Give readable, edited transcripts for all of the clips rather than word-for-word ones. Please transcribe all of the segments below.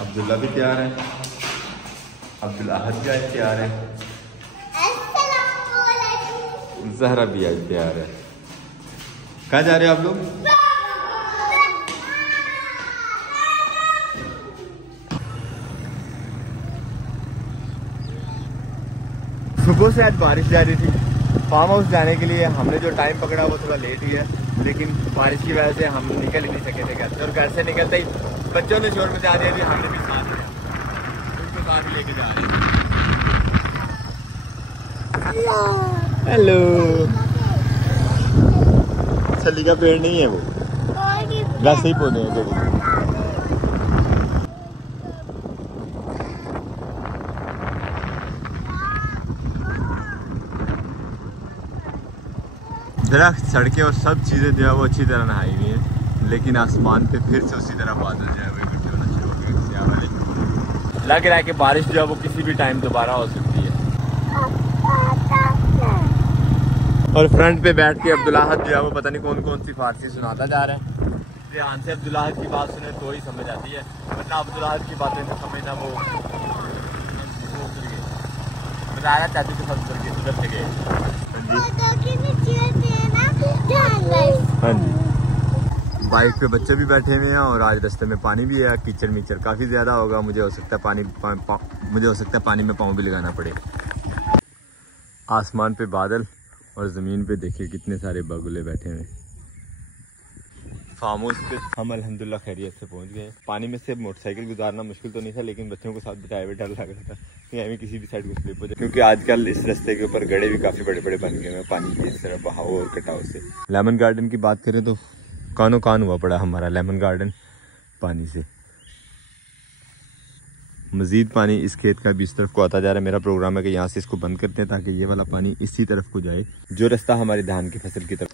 अब्दुल्ला भी तैयार है, अब्दुल अहद भी आज तैयार है, जहरा भी आज तैयार है। कहाँ जा रहे हो आप लोग? सुबह से आज बारिश जा रही थी। फार्म हाउस जाने के लिए हमने जो टाइम पकड़ा वो थोड़ा लेट ही है, लेकिन बारिश की वजह से हम निकल ही नहीं सके थे घर से। और घर से निकलते ही बच्चों ने शोर मचा दिया, हमने भी साथ लिया, उनको साथ लेके जा रहे हैं। हेलो। छली का पेड़ नहीं है वो, वैसे ही पौधे हैं जो। दरख्त, सड़कें और सब चीज़ें जो है वो अच्छी तरह नहाई हुई हैं, लेकिन आसमान पे फिर से उसी तरह बादल जो है वो इकट्ठे होना शुरू हो गए वाले। लग रहा है कि बारिश जो है वो किसी भी टाइम दोबारा हो सकती है। और फ्रंट पे बैठ के अब्दुल अहद जो है वो पता नहीं कौन कौन सी फारसी सुनाता जा रहा है। ध्यान से अब्दुल अहद की बात सुने तो ही समझ आती है, वरना अब्दुल अहद की बातें तो समझना वो बता रहा चाचू के साथ उधर से गए। हाँ जी, बाइक पे बच्चे भी बैठे हुए हैं और आज रास्ते में पानी भी है, कीचड़ मीचड़ काफ़ी ज़्यादा होगा। मुझे हो सकता है पानी में पाँव भी लगाना पड़े। आसमान पे बादल और ज़मीन पे देखिए कितने सारे बगुले बैठे हुए। फार्म हाउस पे हम अल्हम्दुलिल्लाह खैरियत से पहुंच गए। पानी में से मोटरसाइकिल गुजारना मुश्किल तो नहीं था, लेकिन बच्चों को साथ बिठाए हुए डर लग रहा था कि हमें किसी भी साइड को स्लिप हो जाए, क्योंकि आजकल इस रास्ते के ऊपर गड्ढे भी काफ़ी बड़े बड़े बन गए हैं पानी के इस तरह बहाव और कटाव से। लेमन गार्डन की बात करें तो कानो कान हुआ पड़ा हमारा लेमन गार्डन पानी से। मज़ीद पानी इस खेत का भी इस तरफ को आता जा रहा है। मेरा प्रोग्राम है कि यहाँ से इसको बंद करते हैं ताकि ये वाला पानी इसी तरफ को जाए, जो रास्ता हमारे धान की फसल की तरफ।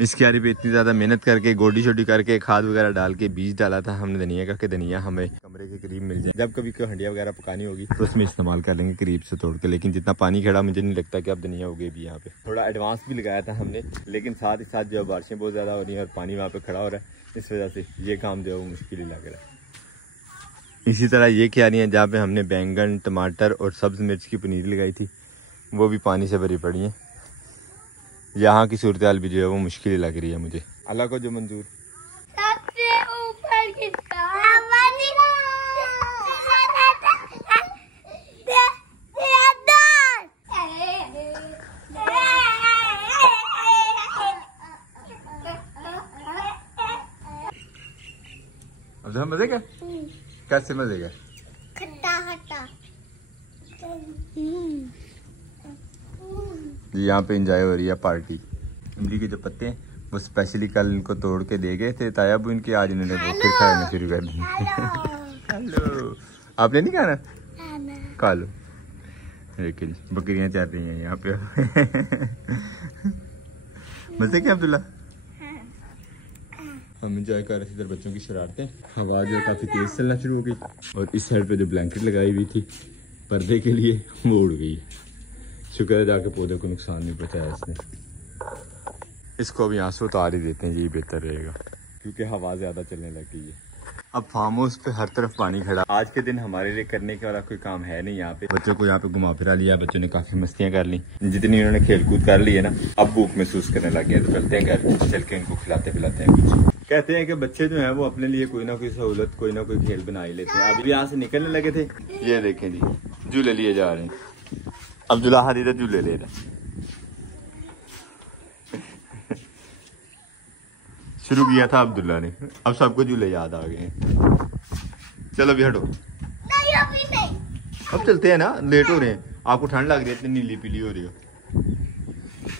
इस क्यारी पे इतनी ज़्यादा मेहनत करके गोडी शोडी करके खाद वगैरह डाल के बीज डाला था हमने धनिया का, कि धनिया हमें कमरे के करीब मिल जाए। जब कभी कोई हंडिया वगैरह पकानी होगी तो उसमें इस्तेमाल कर लेंगे करीब से तोड़ के। लेकिन जितना पानी खड़ा मुझे नहीं लगता कि अब धनिया उगे भी यहाँ पे। थोड़ा एडवांस भी लगाया था हमने, लेकिन साथ ही साथ जो बारिशें बहुत ज़्यादा हो रही हैं और पानी वहाँ पर खड़ा हो रहा है, इस वजह से ये काम जो है वो मुश्किल ही लग रहा है। इसी तरह ये क्यारियाँ जहाँ पे हमने बैंगन, टमाटर और सब्ज़ मिर्च की पनीर लगाई थी वो भी पानी से भरी पड़ी हैं। यहाँ की सूरत हाल भी जो है वो मुश्किल ही लग रही है मुझे। अल्लाह को जो मंजूर। सबसे ऊपर किसका? अब मजे का कैसे मजे का खट्टा खट्टा। यहाँ पे एंजॉय हो रही है पार्टी। इमली के जो पत्ते हैं वो स्पेशली कल इनको तोड़ के दे गए थे ताया अबू इनके, आज इन्होंने वो फिर खाना शुरू कर दिया। हेलो, आपने नहीं खाना? खा लो। देखिए बकरियां चल रही हैं यहाँ पे। मजे क्या अब्दुल्ला? हम इंजॉय कर रहे थे। इधर बच्चों की शरारतें, हवा जो काफ़ी तेज़ चलना शुरू हो गई और इस साइड पे जो ब्लैंकेट लगाई हुई थी पर्दे के लिए वो उड़ गई। शुक्र है जाके पौधे को नुकसान नहीं पहुँचाया इसने। इसको अब यहाँ से उतार ही देते हैं, यही बेहतर रहेगा क्योंकि हवा ज़्यादा चलने लग गई है। अब फार्म हाउस पे हर तरफ पानी खड़ा। आज के दिन हमारे लिए करने के वाला कोई काम है नहीं यहाँ पे। बच्चों को यहाँ पे घुमा फिरा लिया, बच्चों ने काफ़ी मस्तियाँ कर ली। जितनी उन्होंने खेल कूद कर ली है ना, अब भूख महसूस करने लग गए तो करते हैं घर चल के इनको खिलाते पिलाते हैं कुछ। कहते हैं कि बच्चे जो हैं वो अपने लिए कोई ना कोई सहूलत, कोई ना कोई खेल बना ही लेते हैं। अभी यहाँ से निकलने लगे थे, ये देखें जी झूले लिए जा रहे हैं। अब्दुल अहद इधर झूले ले रहे। शुरू किया था अब्दुल्ला ने, अब सबको झूले याद आ गए। चलो अभी हटो, अब चलते हैं ना, लेट हो रहे हैं। आपको ठंड लग रही है, इतनी नीली पीली हो रही हो।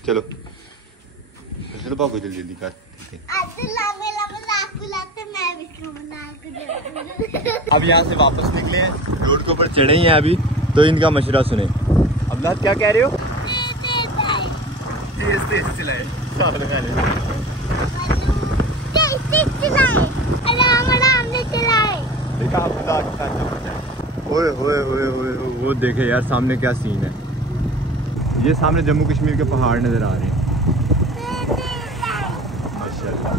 चलो चलो भागो जल्दी जल्दी कर। अब यहाँ से वापस निकले हैं, रोड के ऊपर चढ़े हैं अभी, तो इनका मशवरा सुने। अब्दुल्ला क्या कह रहे हो? तेज तेज चलाए। देखा ओए होए होए होए, वो देखे यार सामने क्या सीन है। ये सामने जम्मू कश्मीर के पहाड़ नजर आ रहे हैं माशाल्लाह।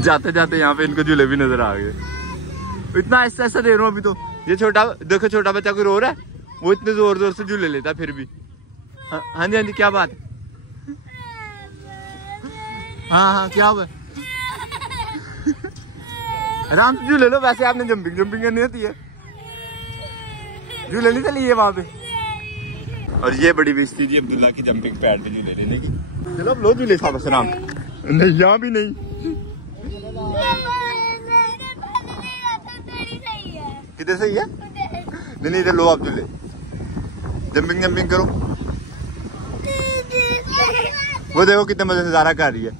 जाते जाते यहाँ पे इनको झूले भी नजर आ गए। इतना ऐसा ऐसा दे रहा हूँ अभी तो। ये छोटा देखो, छोटा बच्चा कोई रो रहा है, वो इतने जोर जोर से झूले लेता फिर भी। हाँ जी हाँ जी, क्या बात? हाँ हाँ क्या हुआ? आराम से झूले लो, वैसे आपने जंपिंग जंपिंग करनी होती है, झूले नहीं चली है वहां पे। और ये बड़ी बेइज्जती थी अब्दुल्ला की जंपिंग पैड पे झूले लेने की। चलो अब लो झूले साहब आराम। नहीं यहाँ भी नहीं, कितने सही है? नहीं इधर लो आप झूले, जंपिंग जंपिंग करो। वो देखो कितने मजे से ज़ारा कर रही है।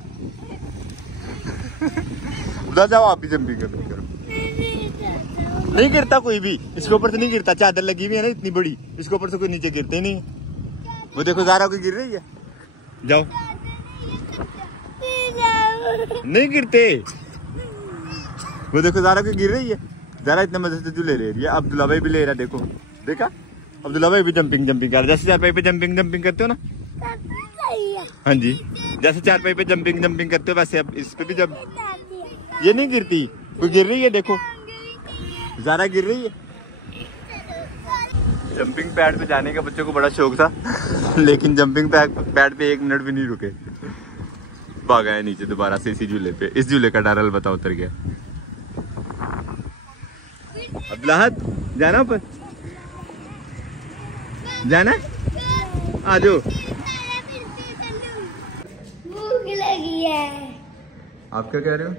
उधर जाओ आप भी जंपिंग करो। नहीं गिरता कोई भी, इसके ऊपर से नहीं गिरता, चादर लगी हुई है ना इतनी बड़ी, इसके ऊपर से कोई नीचे गिरते नहीं है। वो देखो ज़ारा को गिर रही है, जाओ। नहीं गिरते, वो देखो ज़ारा को गिर रही है। ज़ारा इतने मजे से झूले ले रही है। अब्दुल्ला भाई भी ले रहा, देखो देखा, अब्दुल्ला भाई भी जंपिंग जंपिंग कर रहा है। जैसे चारपाई पे जंपिंग जंपिंग करते हो ना, हाँ जी, जैसे चारपाई पे जंपिंग जंपिंग करते हो वैसे अब इस पे भी जब ये नहीं गिरती, कोई गिर रही है देखो, ज़ारा गिर रही है। जंपिंग पैड पे जाने का बच्चों को बड़ा शौक था, लेकिन जंपिंग पैड पे 1 मिनट भी नहीं रुके, भाग आए नीचे दोबारा से इसी झूले पे। इस झूले का डर बता उतर गया। अब लाहत जाना ऊपर, जाना आ जाओ। भूख लगी है। आप क्या कह रहे हो?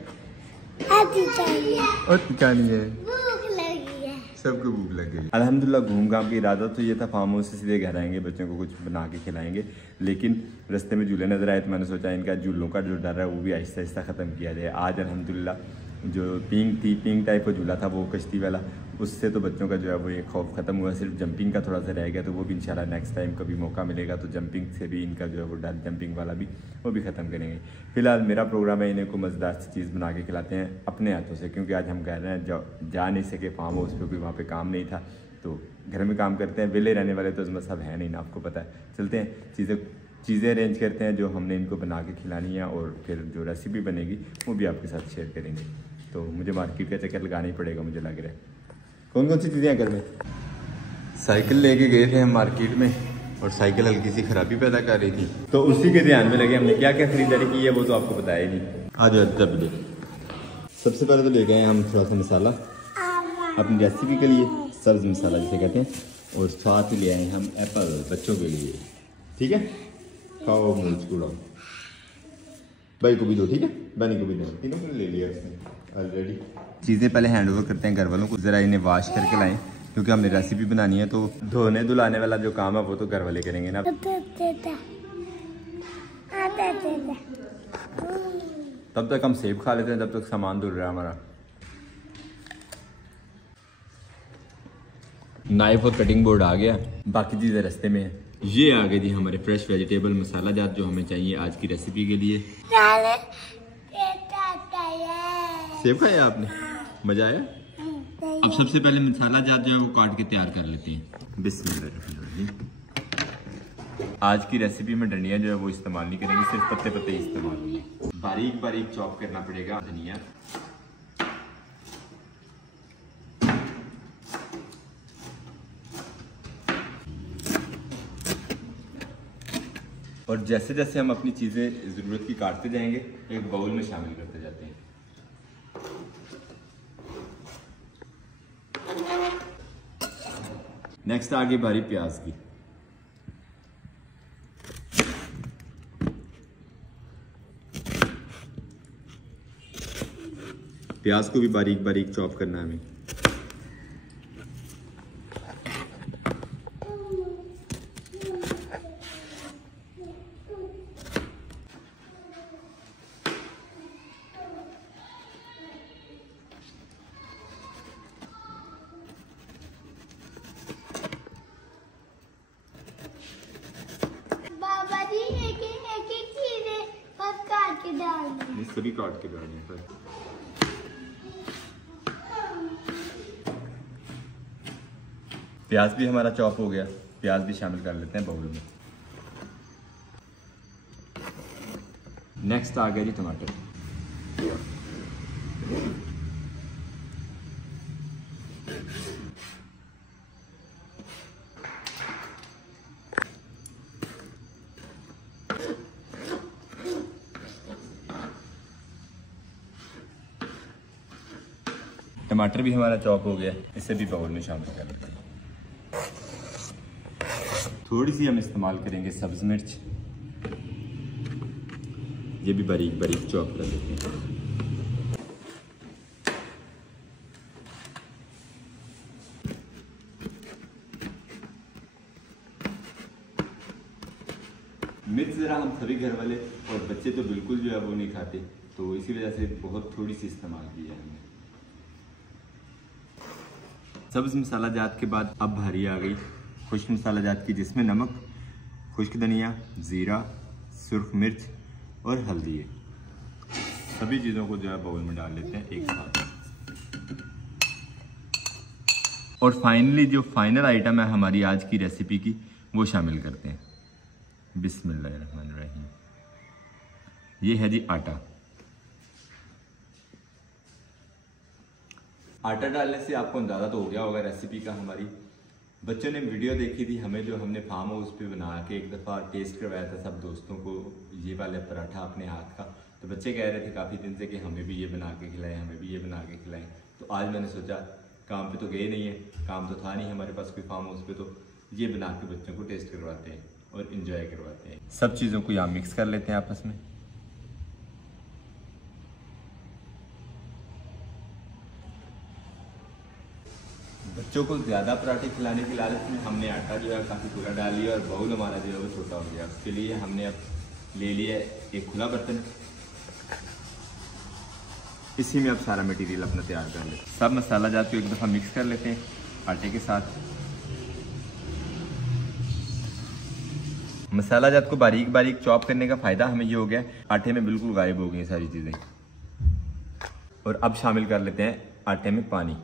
चाहिए है, भूख लगी है, सबको भूख लग गई। अल्हम्दुलिल्लाह घूम घाम के इरादा तो ये था फार्म हाउस से सीधे घर आएंगे, बच्चों को कुछ बना के खिलाएंगे, लेकिन रास्ते में झूले नजर आए तो मैंने सोचा इनका झूलों का जो डर है वो भी आहिस्ता आहिस्ता ख़त्म किया जाए। आज अल्हम्दुलिल्लाह जो पिंक टाइप का झूला था वो कश्ती वाला, उससे तो बच्चों का जो है वो ये खौफ ख़त्म हुआ। सिर्फ जंपिंग का थोड़ा सा रह गया, तो वो भी इंशाल्लाह नेक्स्ट टाइम कभी मौका मिलेगा तो जंपिंग से भी इनका जो है वो डर, जंपिंग वाला भी वो भी ख़त्म करेंगे। फिलहाल मेरा प्रोग्राम है इन्हें को मज़ेदार सी चीज़ बना के खिलाते हैं अपने हाथों से, क्योंकि आज हम कह रहे हैं जा नहीं सके फार्म हाउस पर, कोई वहाँ पर काम नहीं था, तो घर में काम करते हैं। विले रहने वाले तो सब है नहीं ना, आपको पता है। चलते हैं चीज़ें अरेंज करते हैं जो हमने इनको बना के खिलानी है, और फिर जो रेसिपी बनेगी वो भी आपके साथ शेयर करेंगे। तो मुझे मार्केट का चक्कर लगाना ही पड़ेगा, मुझे लग रहा है। कौन कौन सी चीज़ें हैं घर में? साइकिल लेके गए थे हम मार्केट में, और साइकिल हल्की सी खराबी पैदा कर रही थी, तो उसी के ध्यान में लगे। हमने क्या क्या खरीदारी की है वो तो आपको बताया ही नहीं। आज जब ले सबसे पहले तो ले गए हम थोड़ा सा मसाला अपनी रेसिपी के लिए, सब्ज़ मसाला जिसे कहते हैं, और साथ ही ले आए हम एप्पल बच्चों के लिए। ठीक है, खाओ मूल स्कूल आओ, भाई को भी दो, ठीक है, बनी को भी दो, तीनों को ले लिया उसने ऑलरेडी। चीज़ें पहले हैंड ओवर करते हैं घर वालों को, ज़रा इन्हें वॉश करके लाएं, क्योंकि हमने रेसिपी बनानी है, तो धोने धुलाने वाला जो काम है वो तो घर वाले करेंगे ना। तब तक हम सेब खा लेते हैं, जब तक सामान धुल रहा है हमारा। नाइफ और कटिंग बोर्ड आ गया, बाकी चीज़ें रास्ते में है। ये आ गई थी हमारे फ्रेश वेजिटेबल मसाला जात जो हमें चाहिए आज की रेसिपी के लिए। सेब खाया आपने? मजा आया? अब सबसे पहले मसाला जात जो है वो काट के तैयार कर लेते हैं। बिस्मिल्लाह। आज की रेसिपी में धनिया जो है वो इस्तेमाल नहीं करेंगे, सिर्फ पत्ते पत्ते ही इस्तेमाल होंगे। बारीक बारीक चॉप करना पड़ेगा धनिया। और जैसे जैसे हम अपनी चीज़ें ज़रूरत की काटते जाएंगे, एक बाउल में शामिल करते जाते हैं। नेक्स्ट आगे बारी प्याज की। प्याज को भी बारीक बारीक चॉप करना है हमें। सभी काट के डालने पर प्याज भी हमारा चॉप हो गया, प्याज भी शामिल कर लेते हैं बाउल में। नेक्स्ट आ गया जी टमाटर। टमाटर भी हमारा चॉप हो गया, इसे भी बाउल में शामिल कर लेते हैं। थोड़ी सी हम इस्तेमाल करेंगे सब्ज मिर्च, ये भी बारीक बारीक चॉप कर लेते हैं। मिर्च ज़रा हम सभी घर वाले और बच्चे तो बिल्कुल जो है वो नहीं खाते, तो इसी वजह से बहुत थोड़ी सी इस्तेमाल की है हमने। सब्ज़ मसाला जात के बाद अब भारी आ गई खुश्क मसाला जात की, जिसमें नमक, खुश्क धनिया, ज़ीरा, सुर्ख मिर्च और हल्दी है। सभी चीज़ों को जो है बाउल में डाल लेते हैं एक साथ। और फाइनली जो फाइनल आइटम है हमारी आज की रेसिपी की, वो शामिल करते हैं। बिस्मिल्लाहिर्रहमानिर्रहीम। ये है जी आटा। आटा डालने से आपको अंदाज़ा तो हो गया होगा रेसिपी का। हमारी बच्चों ने वीडियो देखी थी हमें, जो हमने फार्म हाउस पे बना के एक दफ़ा टेस्ट करवाया था सब दोस्तों को, ये वाला पराठा अपने हाथ का। तो बच्चे कह रहे थे काफ़ी दिन से कि हमें भी ये बना के खिलाएं, हमें भी ये बना के खिलाएं। तो आज मैंने सोचा, काम पे तो गए नहीं है, काम तो था नहीं हमारे पास कोई फार्म हाउस पे, तो ये बना के बच्चों को टेस्ट करवाते हैं और इन्जॉय करवाते हैं। सब चीज़ों को यहाँ मिक्स कर लेते हैं आपस में। बच्चों को ज़्यादा पराठे खिलाने की लालच में हमने आटा जो है काफ़ी पूरा डाल लिया और बाउल हमारा जो है वो छोटा हो गया। उसके लिए हमने अब ले लिया एक खुला बर्तन, इसी में अब सारा मटेरियल अपना तैयार कर लेते हैं। सब मसाला जात को एक दफ़ा मिक्स कर लेते हैं आटे के साथ। मसाला जात को बारीक बारीक चॉप करने का फ़ायदा हमें ये हो गया, आटे में बिल्कुल गायब हो गई सारी चीज़ें। और अब शामिल कर लेते हैं आटे में पानी,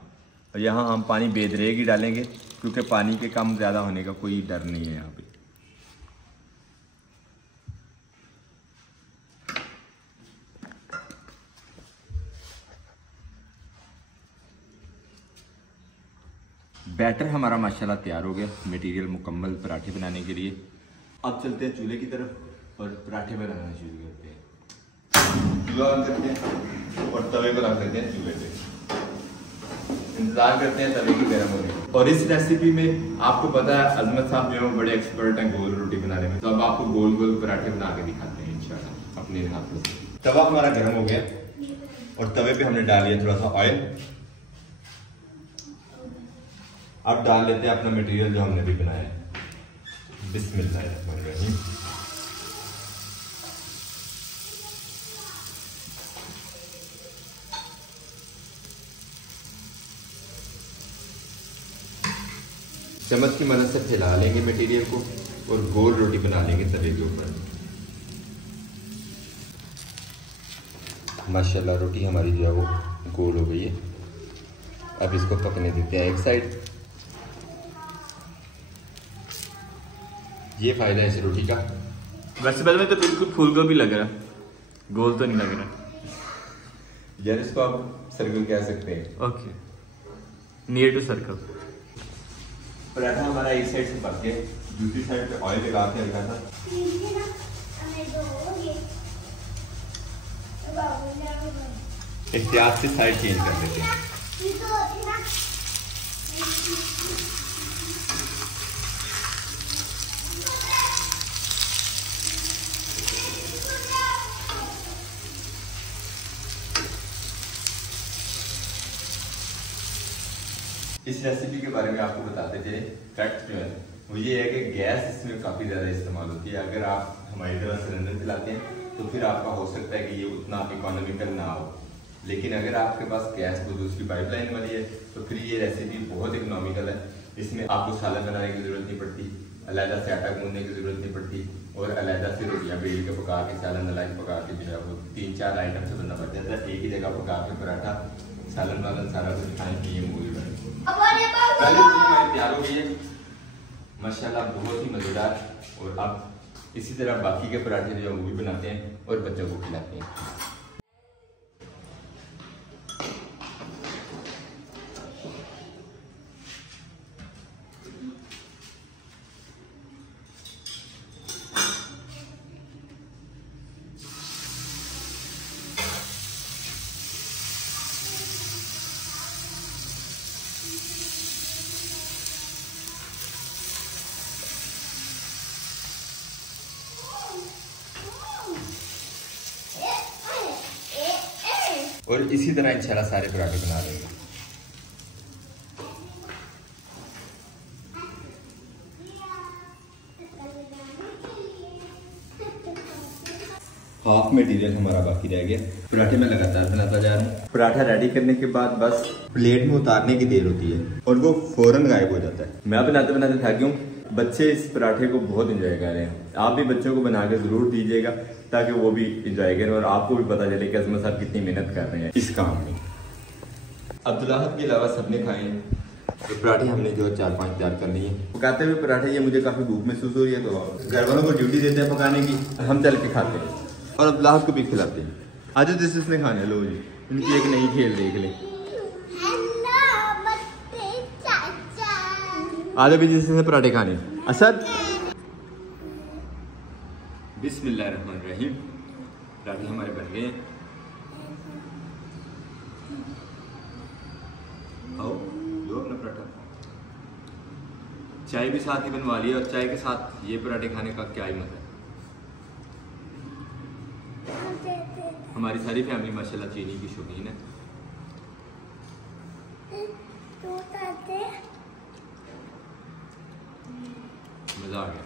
और यहाँ हम पानी बेदरेग ही डालेंगे क्योंकि पानी के कम ज़्यादा होने का कोई डर नहीं है यहाँ पे। बैटर हमारा माशाल्लाह तैयार हो गया, मटेरियल मुकम्मल पराठे बनाने के लिए। अब चलते हैं चूल्हे की तरफ और पराठे बनाना शुरू करते हैं। चूल्हा रख करते हैं और तवे को रख देते हैं चूल्हे पे। इंतजार करते हैं तवे की गर्म होने को। और इस रेसिपी में आपको पता है अजमत साहब जो है बड़े एक्सपर्ट हैं गोल रोटी बनाने में, तो अब आपको गोल गोल पराठे बना के दिखाते हैं इंशाल्लाह अपने हाथों से। तवा हमारा गर्म हो गया और तवे पे हमने डाल लिया थोड़ा सा ऑयल। अब डाल लेते हैं अपना मटेरियल जो हमने भी बनाया है। बिस्मिल्लाहिर्रहमानिर्रहीम। चम्मच की मदद से फैला लेंगे मटेरियल को और गोल रोटी बना लेंगे तवे के ऊपर। माशाल्लाह रोटी हमारी जो है वो गोल हो गई है। अब इसको पकने देते हैं एक साइड। ये फायदा है इस रोटी का। वैसे पहले में तो बिल्कुल फूल गोभी लग रहा है, गोल तो नहीं लग रहा यार। इसको आप सर्कल कह सकते हैं। Okay, near to circle. पराठा हमारा एक साइड से पक गया, दूसरी साइड पे ऑयल लगा के हल्का सा एहतियात से साइड चेंज कर देते हैं। इस रेसिपी के बारे में आपको बताते चले, फैक्ट जो है वो ये है कि गैस इसमें काफ़ी ज़्यादा इस्तेमाल होती है। अगर आप हमारी तरह सिलेंडर चलाते हैं तो फिर आपका हो सकता है कि ये उतना इकोनॉमिकल ना हो, लेकिन अगर आपके पास गैस को दूसरी पाइपलाइन वाली है तो फिर ये रेसिपी बहुत इकोनॉमिकल है। इसमें आपको सालन बनाने की ज़रूरत नहीं पड़ती, अलहदा से आटा गूंदने की ज़रूरत नहीं पड़ती और अलहदा से रोटियाँ बेल के पका के सालन मलाई पका के जो है वो 3-4 आइटम से बनना पड़ जाता है। एक ही जगह पका के पराठा सालन वालन सारा कुछ खाने की ये मूवी बने। पहले हमारी तैयार हो गई है माशाल्लाह, बहुत ही मज़ेदार। और अब इसी तरह बाकी के पराठे जो वो भी बनाते हैं और बच्चों को खिलाते हैं। और इसी तरह इंशाल्लाह सारे पराठे बना लेंगे। हाफ मटेरियल हमारा बाकी रह गया। पराठे में लगातार बनाता जा रहा हूँ। पराठा रेडी करने के बाद बस प्लेट में उतारने की देर होती है और वो फौरन गायब हो जाता है। मैं बनाते बनाते थक गया हूँ। बच्चे इस पराठे को बहुत इंजॉय कर रहे हैं। आप भी बच्चों को बना के जरूर दीजिएगा ताकि वो भी इंजॉय करें और आपको भी पता चले कि अजमत साहब कितनी मेहनत कर रहे हैं इस काम में। अब्दुल्लाहत के अलावा सबने खाए हैं। तो पराठे हमने जो 4-5 तैयार कर लिए। पकाते हुए पराठे ये मुझे काफी भूख महसूस हो रही है, तो घर वालों को ड्यूटी देते हैं पकाने की, हम चल के खाते हैं और अब्दुल्लाहत को भी खिलाते हैं। आज जिसने खाने लो जी, इनकी एक नई खेल देख ले। आज भी जिसने पराठे खाने। असद बिस्मिल्लाहिर्रहमानिर्रहीम। पराठे हमारे बन गए। आओ लो अपना पराठा। चाय भी साथ ही बनवा लिया और चाय के साथ ये पराठे खाने का क्या ही मजा है। हमारी सारी फैमिली माशाल्लाह चीनी की शौकीन है। मजा आ गया।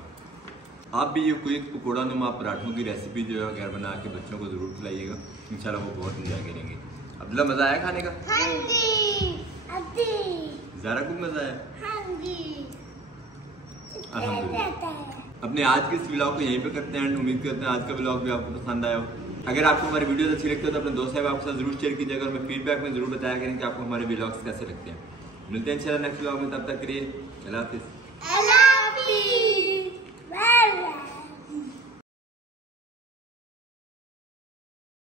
आप भी ये क्विक पकौड़ा नुमा पराठों की रेसिपी जो है घर बना के बच्चों को जरूर खिलाइएगा, इंशाल्लाह वो बहुत इंजॉय करेंगे। अब्दुल्ला मजा आया खाने का? हाँ जी। ज़ारा को मजा आया? हाँ जी। अल्हम्दुलिल्लाह। अपने आज के इस व्लॉग को यहीं पे करते हैं। उम्मीद करते हैं आज का व्लॉग भी आपको पसंद आया हो। अगर आपको हमारी वीडियो अच्छी लगती है तो अपने दोस्त साहब आपके साथ जरूर शेयर कीजिएगा और हमें फीडबैक में जरूर बताया करें कि आपको हमारे व्लॉग्स कैसे लगते हैं। मिलते हैं इंशाल्लाह नेक्स्ट व्लॉग में, तब तक के लिए अल्लाह हाफिज़।